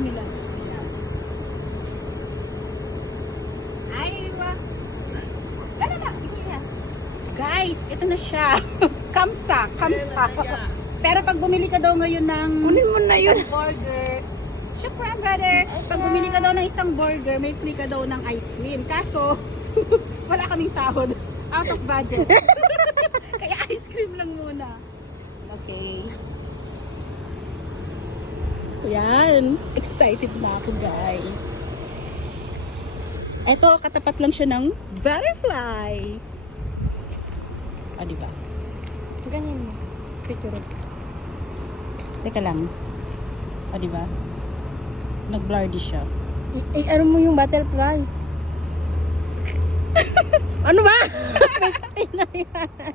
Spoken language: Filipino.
Milan. Ay, wa. Guys, ito na siya. Kamsa. Pero pag bumili ka daw ngayon ng Kunin mo na yun. isang burger, syukran brother. Pag bumili ka daw ng isang burger, may free ka daw ng ice cream. Kaso, wala kaming sahod. Out of budget. Kaya ice cream lang muna. Okay. Yan. Excited na ako, guys. Ito, katapat lang siya ng butterfly. O, diba? Ganyan mo. Picture. Teka lang. O, diba? Nag-blur di siya. Ano mo yung butterfly? Ano ba? Peste na yan.